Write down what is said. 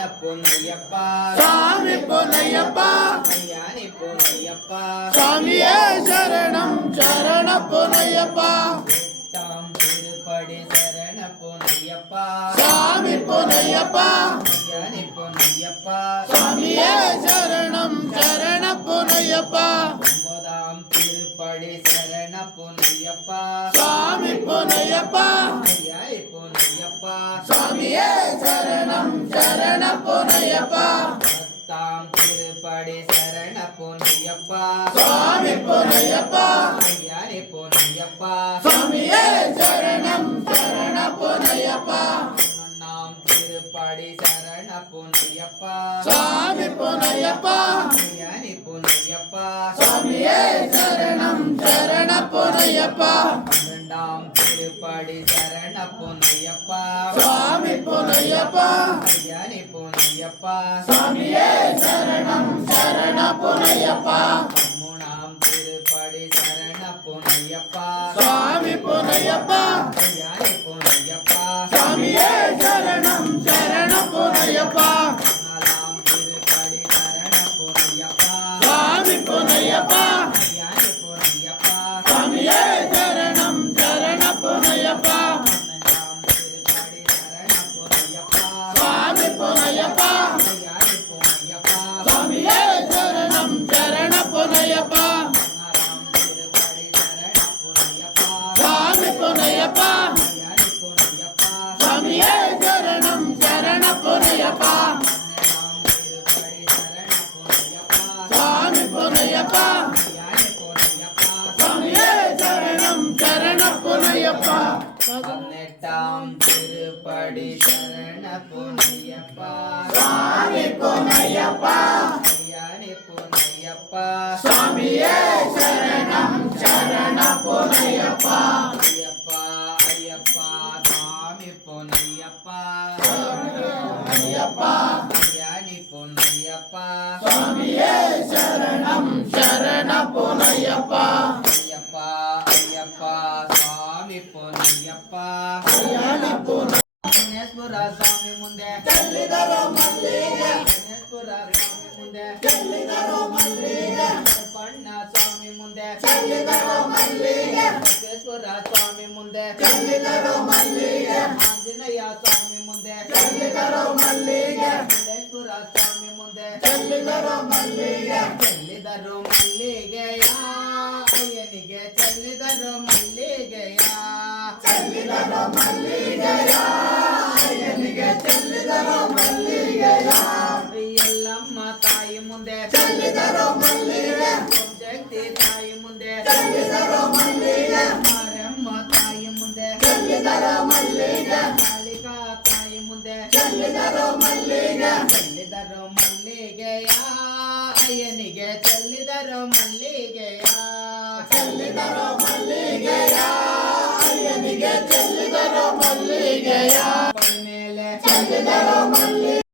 பொன்னையப்பா சாமி பொன்னையப்பா ஐயானி பொன்னையப்பா சாமியே சரணம் சரண பொன்னையப்பா எட்டாம் திருப்படி சரண பொன்னையப்பா சாமி பொன்னையப்பா ஐயானி பொன்னையப்பா சாமியே சரணம் சரண பொன்னையப்பா ஒன்பதாம் திருப்படி சரண பொன்னையப்பா சாமி பொன்னையப்பா ஐயானி பொன்னையப்பா சாமியே சரணம் சரண பொன்னையப்பா பத்தாம் திருப்படி சரண பொன்னையப்பா சாமி பொன்னையப்பா ஐயானி பொன்னையப்பா சாமியே சரணம் சரண பொன்னையப்பா ஒன்னாம் திருப்படி சரண பொன்னையப்பா சாமி பொன்னையப்பா ஐயானி பொன்னையப்பா சாமியே சரணம் சரண பொன்னையப்பா இரண்டாம் திருப்படி சரண பொன்னையப்பா சாமி பொன்னையப்பா ஐயானி பொன்னையப்பா சாமியே சரணம் சரண பொன்னையப்பா மூணாம் திருப்படி சரண பொன்னையப்பா சாமி பொன்னையப்பா ஐயானி பொன்னையப்பா சாமியே சரணம் சரண பொன்னையப்பா நாலாம் திருப்படி சரண பொன்னையப்பா சாமி பொன்னையப்பா ஐயானி பொன்னையப்பா சாமியே சரணம் சரண பொன்னையப்பா பன்னெண்டாம் திருப்படி சரண பொன்னையப்பா சாமி பொன்னையப்பா ஐயானி பொன்னையப்பா சாமியே சரணம் சரண பொன்னையப்பா பதினாறாம் திருப்படி சரண பொன்னையப்பா சாமி பொன்னையப்பா ஐயானி பொன்னையப்பா சாமியே சரணம் சரண பொன்னையப்பா பன்னெண்டாம் திருப்படி சரண பொன்னையப்பா சாமி பொன்னையப்பா ஐயானி பொன்னையப்பா சாமியே சரணம் சரண பொன்னையப்பா பதினெட்டாம் திருப்படி சரண பொன்னையப்பா சாமி பொன்னையப்பா ஐயானி பொன்னையப்பா சாமியே சரணம் சரண பொன்னையப்பா ஐயப்பா ஐயப்பா சாமி பொன்னையப்பா ஐயப்பா ஐயானி பொன்னையப்பா சாமியே சரணம் சரண பொன்னையப்பா ஐயப்பா ஐயப்பா சாமி பொன்னையப்பா ஐயானி பொன்னை ಗಣೇಶ್ವರ ಸ್ವಾಮಿ ಮುಂದೆ ಚೆಲ್ಲಿದರೋ ಮಲ್ಲಿಗೆ ಗಣೇಶ್ವರ ಸ್ವಾಮಿ ಮುಂದೆ ಚೆಲ್ಲಿದರೋ ಮಲ್ಲಿಗೆ ಪಣ್ಣ ಸ್ವಾಮಿ ಮುಂದೆ ಚೆಲ್ಲಿದರೋ ಮಲ್ಲಿಗೆ ಬಸವೇಶ್ವರ ಸ್ವಾಮಿ ಮುಂದೆ ಚೆಲ್ಲಿದರೋ ಮಲ್ಲಿಗೆ ಆಂಜನೇಯ ಸ್ವಾಮಿ ಮುಂದೆ ಚೆಲ್ಲಿದರೋ ಮಲ್ಲಿಗೆ ಗಣೇಶ್ವರ ಸ್ವಾಮಿ ಮುಂದೆ ಚೆಲ್ಲಿದರೋ ಮಲ್ಲಿಗೆ ಚೆಲ್ಲಿದರು ಮಲ್ಲಿಗೆಯ ಅಯ್ಯನಿಗೆ ಚೆಲ್ಲಿದರು ಮಲ್ಲಿಗೆಯ ಚೆಲ್ಲಿದರೋ ಮಲ್ಲಿಗೆಯ ಅಯ್ಯನಿಗೆ ಚೆಲ್ಲಿದರೋ ಮಲ್ಲಿಗೆಯ ಎಲ್ಲಮ್ಮ ತಾಯಿ ಮುಂದೆ ಚೆಲ್ಲಿದರೋ ಮಲ್ಲಿಗೆ ಶಕ್ತಿ ತಾಯಿ ಮುಂದೆ ಚೆಲ್ಲಿದರೋ ಮಲ್ಲಿಗೆ ಮಾರಮ್ಮ ತಾಯಿ ಮುಂದೆ ಚೆಲ್ಲಿದರೋ ಮಲ್ಲಿಗೆ ಕಾಳಿಕಾ ತಾಯಿ ಮುಂದೆ ಚೆಲ್ಲಿದರೋ ಮಲ್ಲಿಗೆ ಚೆಲ್ಲಿದರು ಮಲ್ಲಿಗೆಯ ಅಯ್ಯನಿಗೆ ಚೆಲ್ಲಿದರು ಮಲ್ಲಿಗೆಯ ಚೆಲ್ಲಿದರೋ ಮಲ್ಲಿಗೆಯ ಅಯ್ಯನಿಗೆ ಚೆಲ್ಲಿದರೋ ಮಲ್ಲಿಗೆಯ ಮೇಲೆ ಚೆಲ್ಲಿದರೋ ಮಲ್ಲಿಗೆ